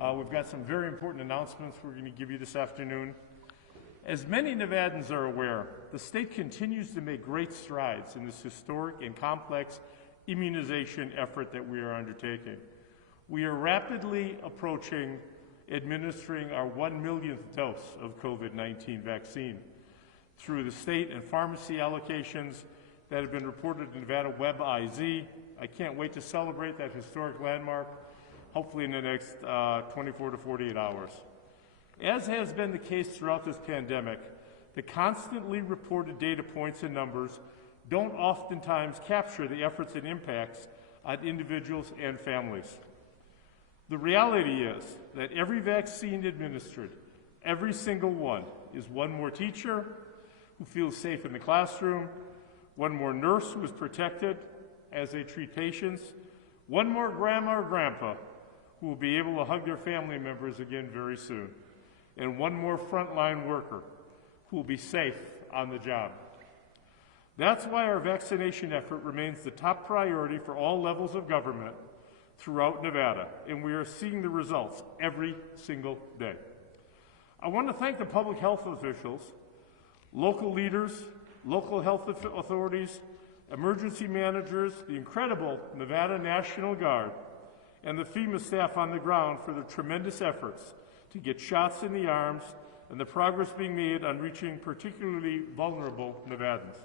We've got some very important announcements we're going to give you this afternoon. As many Nevadans are aware, the state continues to make great strides in this historic and complex immunization effort that we are undertaking. We are rapidly approaching administering our 1 millionth dose of COVID-19 vaccine through the state and pharmacy allocations that have been reported in Nevada Web IZ. I can't wait to celebrate that historic landmark, hopefully in the next 24 to 48 hours. As has been the case throughout this pandemic, the constantly reported data points and numbers don't oftentimes capture the efforts and impacts on individuals and families. The reality is that every vaccine administered, every single one, is one more teacher who feels safe in the classroom, one more nurse who is protected as they treat patients, one more grandma or grandpa who will be able to hug their family members again very soon, and one more frontline worker who will be safe on the job. That's why our vaccination effort remains the top priority for all levels of government throughout Nevada, and we are seeing the results every single day. I want to thank the public health officials, local leaders, local health authorities, emergency managers, the incredible Nevada National Guard, and the FEMA staff on the ground for their tremendous efforts to get shots in the arms and the progress being made on reaching particularly vulnerable Nevadans.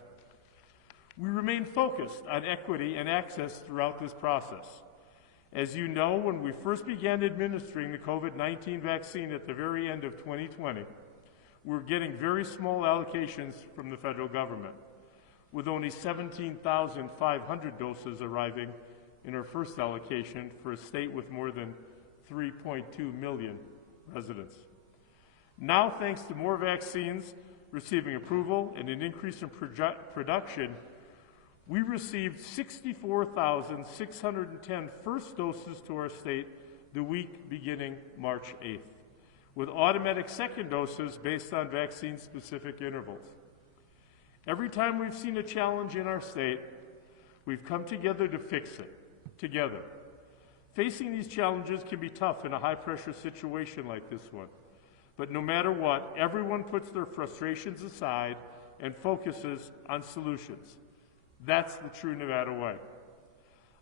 We remain focused on equity and access throughout this process. As you know, when we first began administering the COVID-19 vaccine at the very end of 2020, we were getting very small allocations from the federal government, with only 17,500 doses arriving in our first allocation for a state with more than 3.2 million residents. Now, thanks to more vaccines receiving approval and an increase in production, we received 64,610 first doses to our state the week beginning March 8th, with automatic second doses based on vaccine-specific intervals. Every time we've seen a challenge in our state, we've come together to fix it, together. Facing these challenges can be tough in a high-pressure situation like this one, but no matter what, everyone puts their frustrations aside and focuses on solutions. That's the true Nevada way.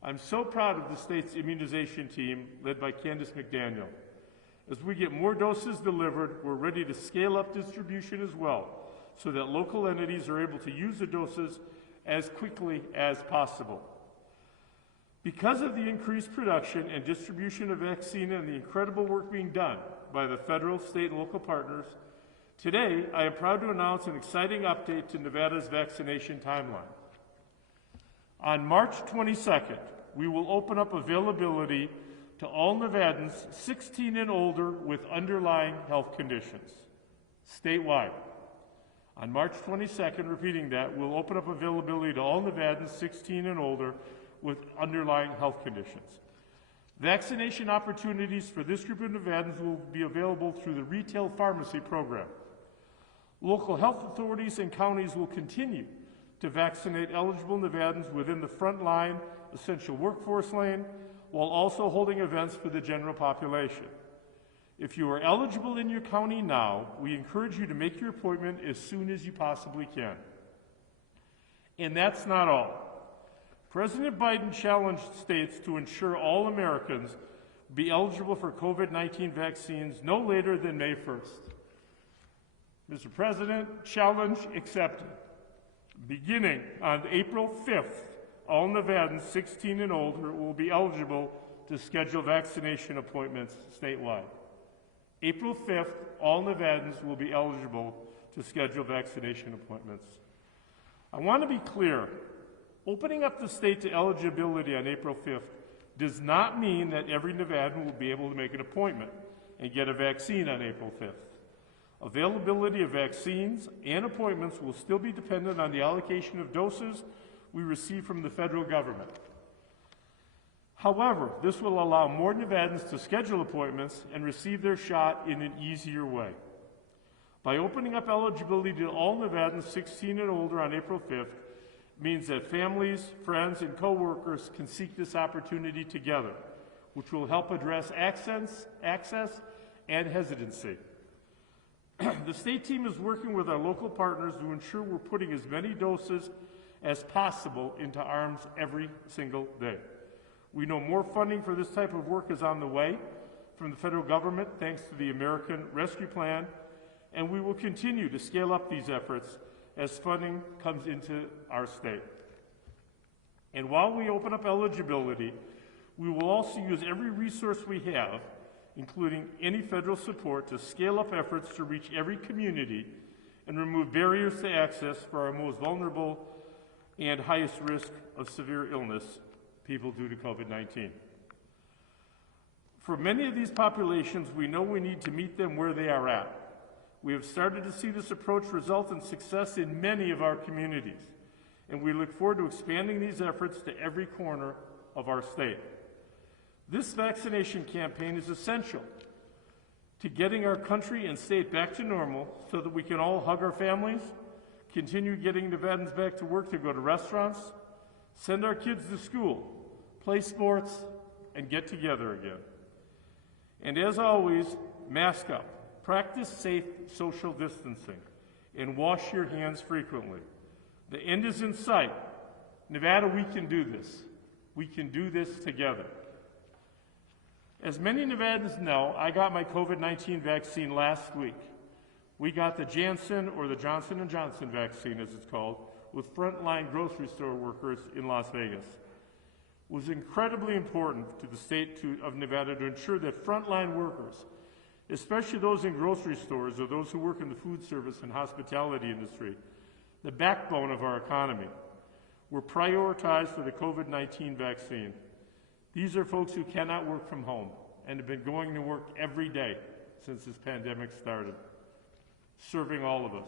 I'm so proud of the state's immunization team led by Candace McDaniel. As we get more doses delivered, we're ready to scale up distribution as well, so that local entities are able to use the doses as quickly as possible. Because of the increased production and distribution of vaccine and the incredible work being done by the federal, state, and local partners, today I am proud to announce an exciting update to Nevada's vaccination timeline. On March 22nd, we will open up availability to all Nevadans 16 and older with underlying health conditions, statewide. On March 22nd, repeating that, we'll open up availability to all Nevadans 16 and older with underlying health conditions. Vaccination opportunities for this group of Nevadans will be available through the retail pharmacy program. Local health authorities and counties will continue to vaccinate eligible Nevadans within the frontline essential workforce lane, while also holding events for the general population. If you are eligible in your county now, we encourage you to make your appointment as soon as you possibly can. And that's not all. President Biden challenged states to ensure all Americans be eligible for COVID-19 vaccines no later than May 1st. Mr. President, challenge accepted. Beginning on April 5th, all Nevadans 16 and older will be eligible to schedule vaccination appointments statewide. April 5th, all Nevadans will be eligible to schedule vaccination appointments. I want to be clear, opening up the state to eligibility on April 5th does not mean that every Nevadan will be able to make an appointment and get a vaccine on April 5th. Availability of vaccines and appointments will still be dependent on the allocation of doses we receive from the federal government. However, this will allow more Nevadans to schedule appointments and receive their shot in an easier way. By opening up eligibility to all Nevadans 16 and older on April 5th means that families, friends, and coworkers can seek this opportunity together which will help address access and hesitancy. The state team is working with our local partners to ensure we're putting as many doses as possible into arms every single day. We know more funding for this type of work is on the way from the federal government thanks to the American Rescue Plan, and we will continue to scale up these efforts as funding comes into our state. And while we open up eligibility, we will also use every resource we have, including any federal support, to scale up efforts to reach every community and remove barriers to access for our most vulnerable and highest risk of severe illness, people due to COVID-19. For many of these populations, we know we need to meet them where they are at. We have started to see this approach result in success in many of our communities, and we look forward to expanding these efforts to every corner of our state. This vaccination campaign is essential to getting our country and state back to normal so that we can all hug our families, continue getting Nevadans back to work to go to restaurants, send our kids to school, play sports, and get together again. And as always, mask up, practice safe social distancing, and wash your hands frequently. The end is in sight. Nevada, we can do this. We can do this together. As many Nevadans know, I got my COVID-19 vaccine last week. We got the Janssen, or the Johnson & Johnson vaccine as it's called, with frontline grocery store workers in Las Vegas. It was incredibly important to the state of Nevada to ensure that frontline workers, especially those in grocery stores or those who work in the food service and hospitality industry, the backbone of our economy, were prioritized for the COVID-19 vaccine. These are folks who cannot work from home and have been going to work every day since this pandemic started, serving all of us.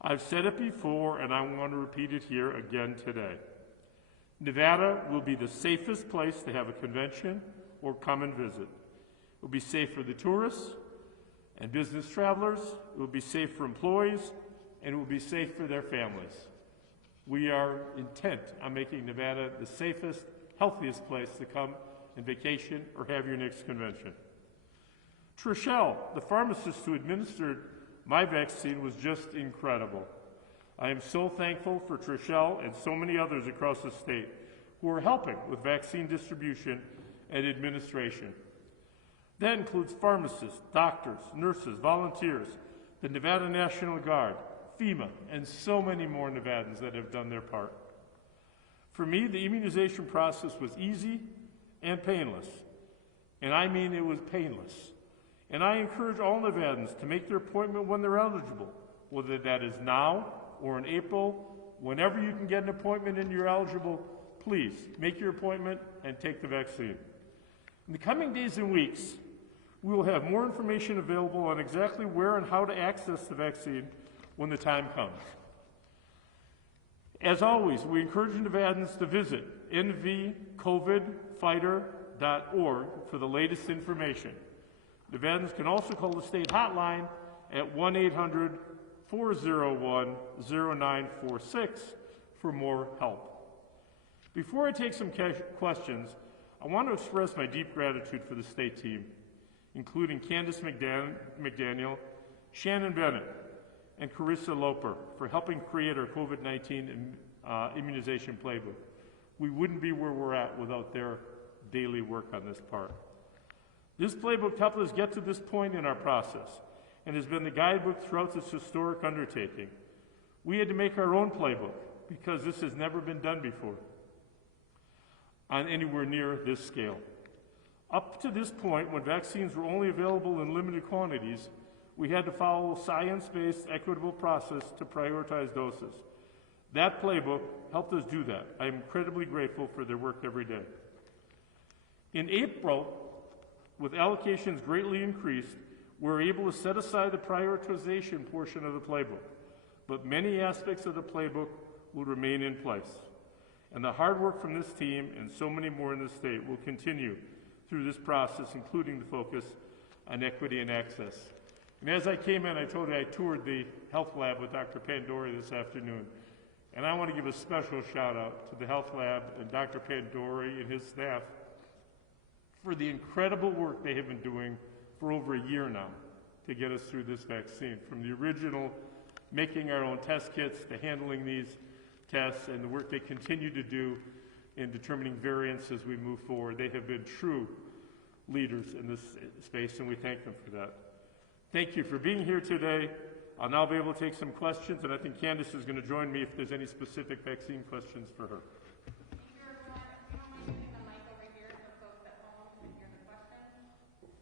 I've said it before, and I want to repeat it here again today. Nevada will be the safest place to have a convention or come and visit. It will be safe for the tourists and business travelers. It will be safe for employees, and it will be safe for their families. We are intent on making Nevada the safest, healthiest place to come and vacation or have your next convention. Trishelle, the pharmacist who administered my vaccine, was just incredible. I am so thankful for Trishelle and so many others across the state who are helping with vaccine distribution and administration. That includes pharmacists, doctors, nurses, volunteers, the Nevada National Guard, FEMA, and so many more Nevadans that have done their part. For me, the immunization process was easy and painless. And I mean it was painless. And I encourage all Nevadans to make their appointment when they're eligible, whether that is now or in April. Whenever you can get an appointment and you're eligible, please make your appointment and take the vaccine. In the coming days and weeks, we will have more information available on exactly where and how to access the vaccine when the time comes. As always, we encourage Nevadans to visit nvcovidfighter.org for the latest information. Nevadans can also call the state hotline at 1-800-401-0946 for more help. Before I take some questions, I want to express my deep gratitude for the state team, including Candace McDaniel, Shannon Bennett, and Carissa Loper for helping create our COVID-19 immunization playbook. We wouldn't be where we're at without their daily work on this part. This playbook helped us get to this point in our process and has been the guidebook throughout this historic undertaking. We had to make our own playbook because this has never been done before on anywhere near this scale. Up to this point, when vaccines were only available in limited quantities, we had to follow a science-based, equitable process to prioritize doses. That playbook helped us do that. I am incredibly grateful for their work every day. In April, with allocations greatly increased, we were able to set aside the prioritization portion of the playbook, but many aspects of the playbook will remain in place. And the hard work from this team and so many more in the state will continue through this process, including the focus on equity and access. And as I came in, I told you I toured the health lab with Dr. Pandori this afternoon. And I want to give a special shout out to the health lab and Dr. Pandori and his staff for the incredible work they have been doing for over a year now to get us through this vaccine. From the original making our own test kits to handling these tests and the work they continue to do in determining variants as we move forward. They have been true leaders in this space, and we thank them for that. Thank you for being here today. I'll now be able to take some questions, and I think Candace is going to join me if there's any specific vaccine questions for her. Thank you, everyone. If you don't mind putting the mic over here so folks at home can hear the questions. Any questions?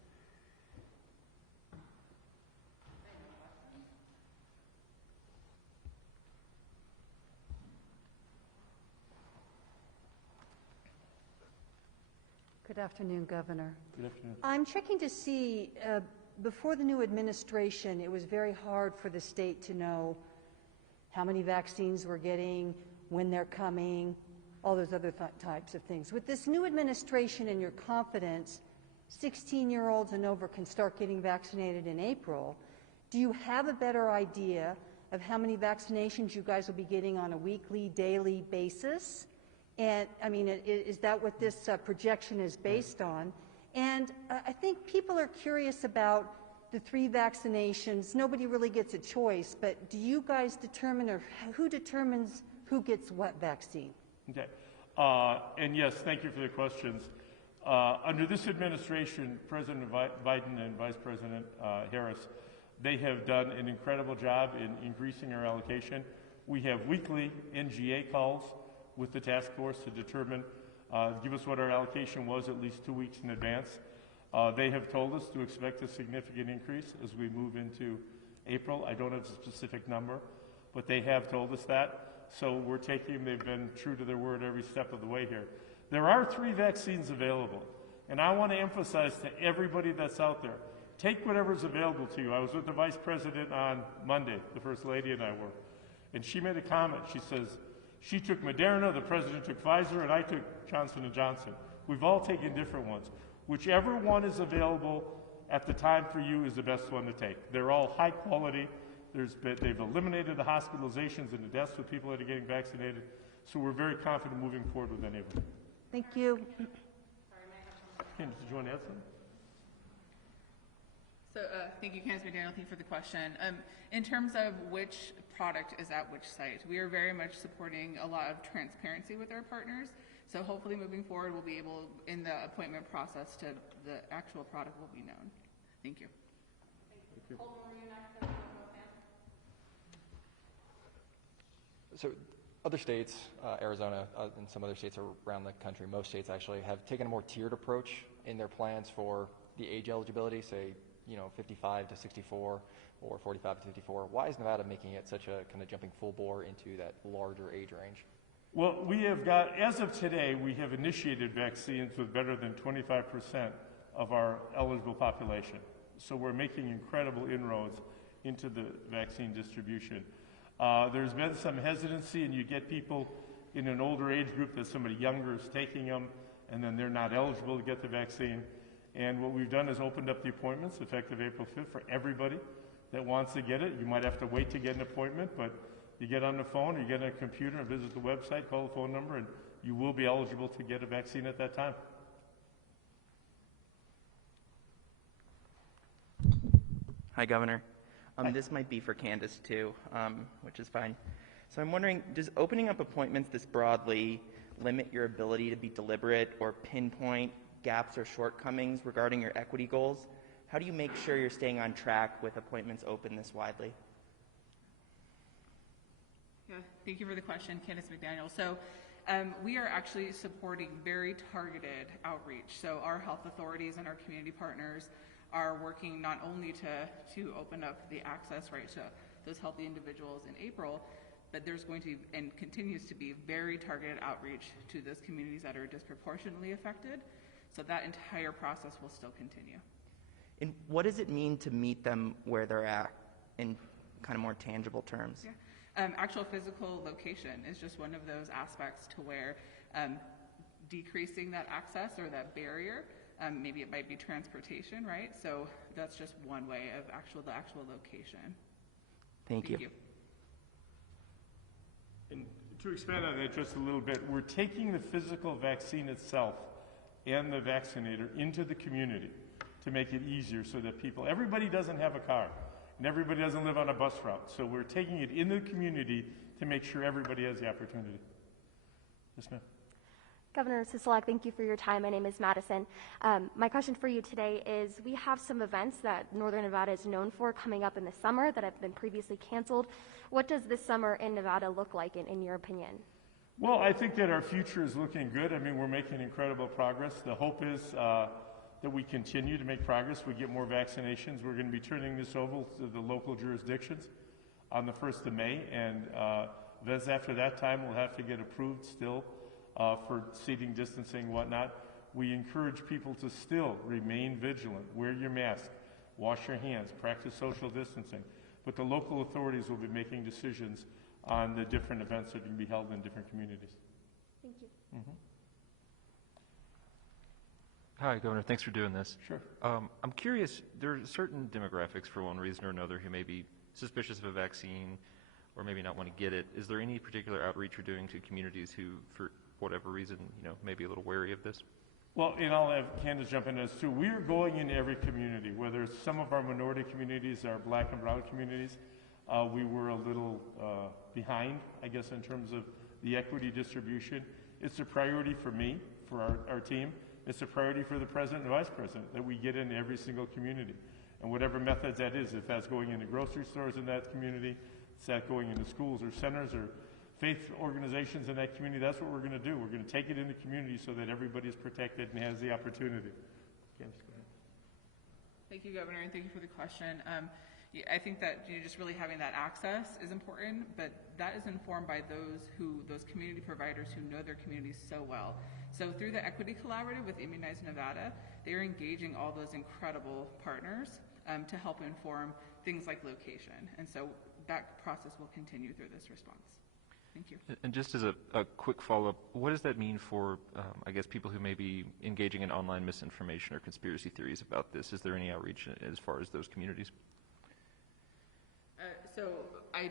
Good afternoon, Governor. Good afternoon. I'm checking to see, before the new administration, it was very hard for the state to know how many vaccines we're getting, when they're coming, all those other types of things. With this new administration and your confidence, 16-year-olds and over can start getting vaccinated in April. Do you have a better idea of how many vaccinations you guys will be getting on a weekly, daily basis? And, I mean, is that what this projection is based on? And I think people are curious about the 3 vaccinations. Nobody really gets a choice, but do you guys determine, or who determines who gets what vaccine? Okay. And yes, thank you for the questions. Under this administration, President Biden and Vice President Harris, they have done an incredible job in increasing our allocation. We have weekly NGA calls with the task force to determine, give us what our allocation was at least 2 weeks in advance. They have told us to expect a significant increase as we move into April. I don't have a specific number, but they have told us that. So we're taking, they've been true to their word every step of the way here. There are 3 vaccines available, and I want to emphasize to everybody that's out there, take whatever's available to you. I was with the Vice President on Monday, the First Lady and I were, and she made a comment. She says, she took Moderna, the President took Pfizer, and I took Johnson & Johnson. We've all taken different ones. Whichever one is available at the time for you is the best one to take. They're all high quality. They've eliminated the hospitalizations and the deaths with people that are getting vaccinated. So we're very confident moving forward with any of them. Thank you. Candace, did you want to add something? So thank you, Candace McDaniel, thank you for the question. In terms of which product is at which site, we are very much supporting a lot of transparency with our partners. So hopefully moving forward, we'll be able, in the appointment process, to the actual product will be known. Thank you. Thank you. So other states, Arizona and some other states around the country, most states actually, have taken a more tiered approach in their plans for the age eligibility, say, 55 to 64 or 45 to 54. Why is Nevada making it such a kind of jumping full bore into that larger age range? Well, we have got, as of today, we have initiated vaccines with better than 25% of our eligible population. So we're making incredible inroads into the vaccine distribution. There's been some hesitancy, and you get people in an older age group that somebody younger is taking them, and then they're not eligible to get the vaccine. And what we've done is opened up the appointments effective April 5th for everybody that wants to get it. You might have to wait to get an appointment, but you get on the phone, you get on a computer and visit the website, call the phone number, and you will be eligible to get a vaccine at that time. Hi, Governor. Hi. This might be for Candace too, which is fine. So I'm wondering, does opening up appointments this broadly limit your ability to be deliberate or pinpoint gaps or shortcomings regarding your equity goals? How do you make sure you're staying on track with appointments open this widely? Yeah, thank you for the question, Candace McDaniel. So we are actually supporting very targeted outreach. So our health authorities and our community partners are working not only to open up the access right to those healthy individuals in April, but there's going to and continues to be very targeted outreach to those communities that are disproportionately affected. So that entire process will still continue. And what does it mean to meet them where they're at in kind of more tangible terms? Yeah. Actual physical location is just one of those aspects to where decreasing that access or that barrier, maybe it might be transportation, right? So that's just one way of the actual location. Thank you. And to expand on that just a little bit, we're taking the physical vaccine itself and the vaccinator into the community to make it easier so that everybody doesn't have a car and everybody doesn't live on a bus route. So we're taking it in the community to make sure everybody has the opportunity. Yes, ma'am. Governor Sisolak, thank you for your time. My name is Madison. My question for you today is, we have some events that Northern Nevada is known for coming up in the summer that have been previously canceled. What does this summer in Nevada look like in your opinion? Well, I think that our future is looking good. I mean, we're making incredible progress. The hope is that we continue to make progress. We get more vaccinations. We're going to be turning this over to the local jurisdictions on the 1st of May, and then after that time, we'll have to get approved still for seating, distancing, whatnot. We encourage people to still remain vigilant, wear your mask, wash your hands, practice social distancing. But the local authorities will be making decisions on the different events that can be held in different communities. Thank you. Mm-hmm. Hi, Governor. Thanks for doing this. Sure. I'm curious, there are certain demographics for one reason or another who may be suspicious of a vaccine or maybe not want to get it. Is there any particular outreach you're doing to communities who, for whatever reason, may be a little wary of this? Well, And I'll have Candace jump into this too. We are going into every community, whether it's some of our minority communities, our black and brown communities. We were a little behind, I guess, in terms of the equity distribution. It's a priority for me, for our team. It's a priority for the president and vice president that we get into every single community. And whatever methods that is, if that's going into grocery stores in that community, if that's going into schools or centers or faith organizations in that community, that's what we're going to do. We're going to take it into community so that everybody is protected and has the opportunity. Candace, go ahead. Thank you, Governor, and thank you for the question. I think that just really having that access is important, but that is informed by those community providers who know their communities so well. So through the Equity Collaborative with Immunize Nevada, they are engaging all those incredible partners to help inform things like location. And so that process will continue through this response. Thank you. And just as a quick follow-up, what does that mean for, I guess, people who may be engaging in online misinformation or conspiracy theories about this? Is there any outreach as far as those communities? So I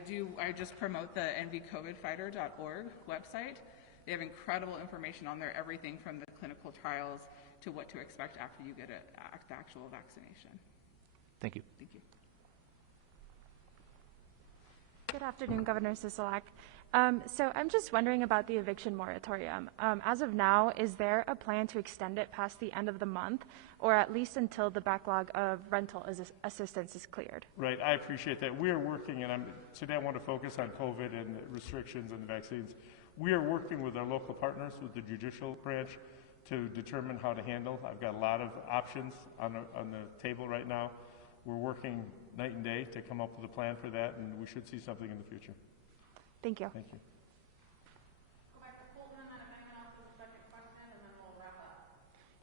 just promote the nvcovidfighter.org website. They have incredible information on there, everything from the clinical trials to what to expect after you get the actual vaccination. Thank you. Thank you. Good afternoon, Governor Sisolak. So I'm just wondering about the eviction moratorium. As of now, is there a plan to extend it past the end of the month, or at least until the backlog of rental assistance is cleared? Right, I appreciate that. We are working, and today I want to focus on COVID and the restrictions and the vaccines. We are working with our local partners, with the judicial branch, to determine how to handle. I've got a lot of options on the table right now. We're working night and day to come up with a plan for that, and we should see something in the future. Thank you. Thank you. Go back to Colton, and then if anyone else has a second question, and then we'll wrap up.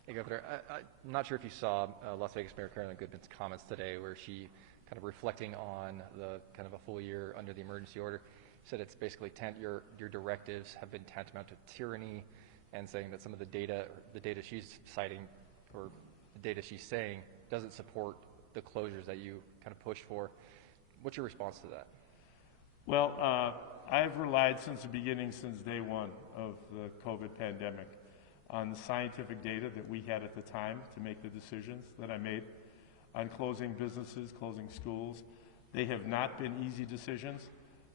Hey, Governor, I'm not sure if you saw Las Vegas Mayor Carolyn Goodman's comments today, where she kind of reflecting on the kind of a full year under the emergency order, said it's basically your directives have been tantamount to tyranny, and saying that some of the data she's citing, or the data she's saying, doesn't support the closures that you kind of pushed for. What's your response to that? Well, I've relied since the beginning, since day one of the COVID pandemic, on the scientific data that we had at the time to make the decisions that I made on closing businesses, closing schools. They have not been easy decisions,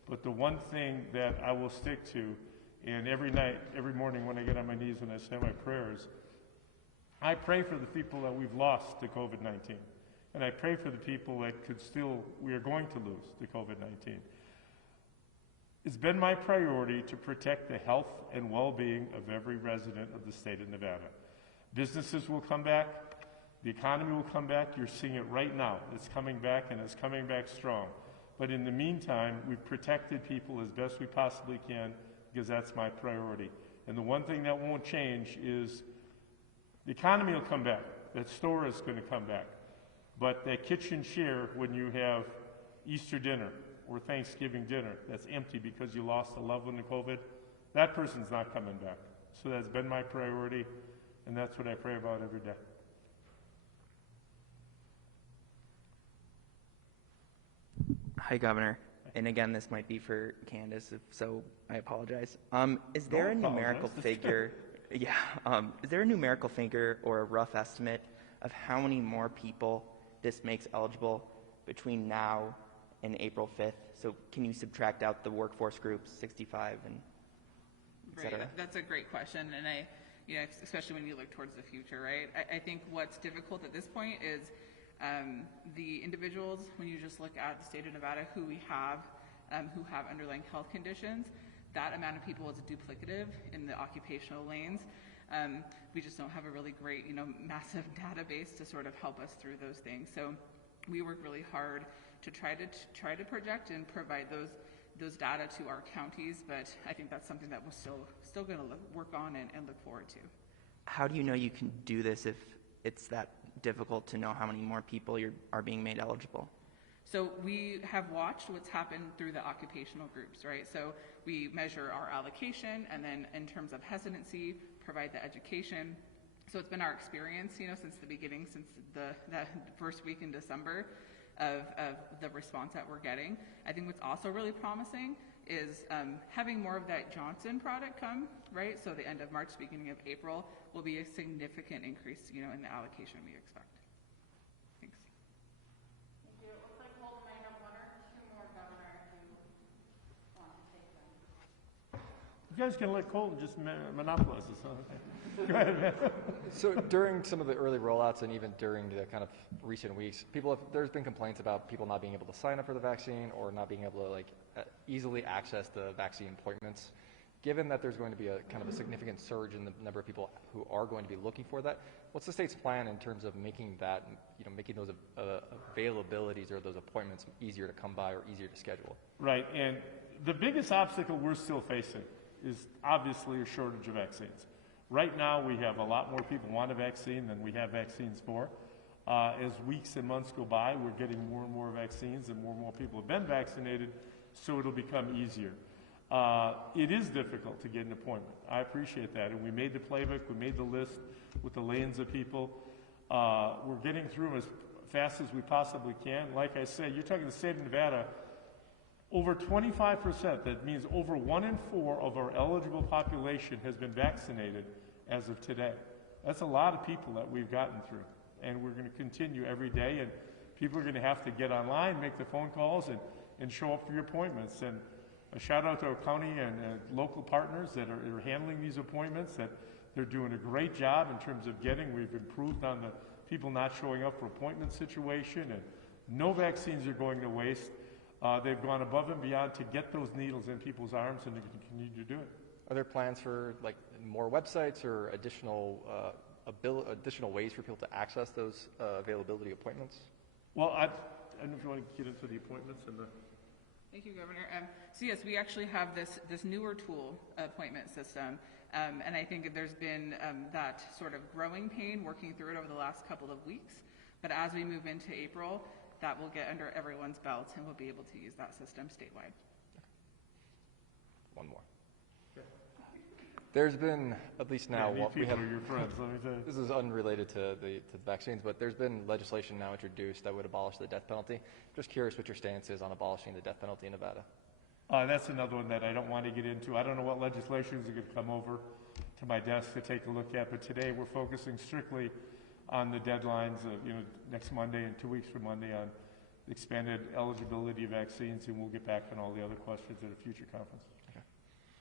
but the one thing that I will stick to, and every night, every morning when I get on my knees and I say my prayers, I pray for the people that we've lost to COVID-19. And I pray for the people that we are going to lose to COVID-19. It's been my priority to protect the health and well-being of every resident of the state of Nevada. Businesses will come back. The economy will come back. You're seeing it right now. It's coming back, and it's coming back strong. But in the meantime, we've protected people as best we possibly can, because that's my priority. And the one thing that won't change is the economy will come back. That store is going to come back. But that kitchen chair, when you have Easter dinner or Thanksgiving dinner that's empty because you lost a loved one to COVID, that person's not coming back. So that's been my priority, and that's what I pray about every day. Hi, Governor. And again, this might be for Candace, so I apologize. Is there a numerical figure? Yeah. Is there a numerical figure or a rough estimate of how many more people this makes eligible between now and April 5th? So can you subtract out the workforce groups, 65 and et cetera? Right. That's a great question, and especially when you look towards the future, right? I think what's difficult at this point is the individuals, when you just look at the state of Nevada, who have underlying health conditions, that amount of people is duplicative in the occupational lanes. We just don't have a really great, massive database to sort of help us through those things. So we work really hard to try to project and provide those data to our counties, but I think that's something that we're still going to work on and look forward to. How do you know you can do this if it's that difficult to know how many more people are being made eligible? So we have watched what's happened through the occupational groups, right? So we measure our allocation, and then in terms of hesitancy, provide the education. So it's been our experience, since the beginning, since that first week in December, of the response that we're getting. I think what's also really promising is having more of that Johnson product come, right? So the end of March, beginning of April will be a significant increase, in the allocation we expect. Thanks. Thank you. It looks like Colton may have one or two more, Governor, if you want to take them. You guys can let Colton just monopolize this, huh? Go ahead, man. So during some of the early rollouts and even during the kind of recent weeks, there's been complaints about people not being able to sign up for the vaccine or not being able to easily access the vaccine appointments. Given that there's going to be a kind of a significant surge in the number of people who are going to be looking for that, what's the state's plan in terms of making that, making those availabilities or those appointments easier to come by or easier to schedule? Right, and the biggest obstacle we're still facing is obviously a shortage of vaccines. Right now, we have a lot more people want a vaccine than we have vaccines for. As weeks and months go by, we're getting more and more vaccines and more people have been vaccinated, so it'll become easier. It is difficult to get an appointment. I appreciate that, and we made the playbook, we made the list with the lanes of people. We're getting through them as fast as we possibly can. Like I said, you're talking the state of Nevada, over 25%, that means over 1 in 4 of our eligible population has been vaccinated as of today. That's a lot of people that we've gotten through, and we're going to continue every day, and people are going to have to get online, make the phone calls, and show up for your appointments. And a shout out to our county and local partners that are handling these appointments, that they're doing a great job in terms of we've improved on the people not showing up for appointment situation, and no vaccines are going to waste. They've gone above and beyond to get those needles in people's arms, and they continue to do it. Are there plans for more websites or additional ways for people to access those availability appointments? Well, I don't know if you want to get into the appointments and the. Thank you, Governor. So yes, we actually have this newer tool appointment system, and I think there's been that sort of growing pain working through it over the last couple of weeks. But as we move into April, that will get under everyone's belt, and we'll be able to use that system statewide. One more. There's been, at least now, what we have. Your friends, let me tell you. This is unrelated to the vaccines, but there's been legislation now introduced that would abolish the death penalty. Just curious what your stance is on abolishing the death penalty in Nevada. That's another one that I don't want to get into. I don't know what legislation is going to come over to my desk to take a look at, but today we're focusing strictly on the deadlines of, next Monday and 2 weeks from Monday on expanded eligibility vaccines, and we'll get back on all the other questions at a future conference. Okay.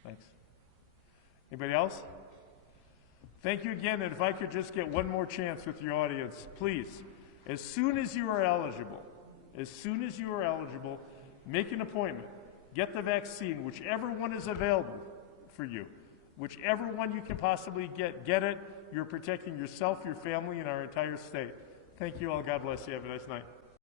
Thanks. Anybody else? Thank you again, and if I could just get one more chance with your audience, please, as soon as you are eligible, make an appointment. Get the vaccine, whichever one is available for you. Whichever one you can possibly get it. You're protecting yourself, your family, and our entire state. Thank you all. God bless you. Have a nice night.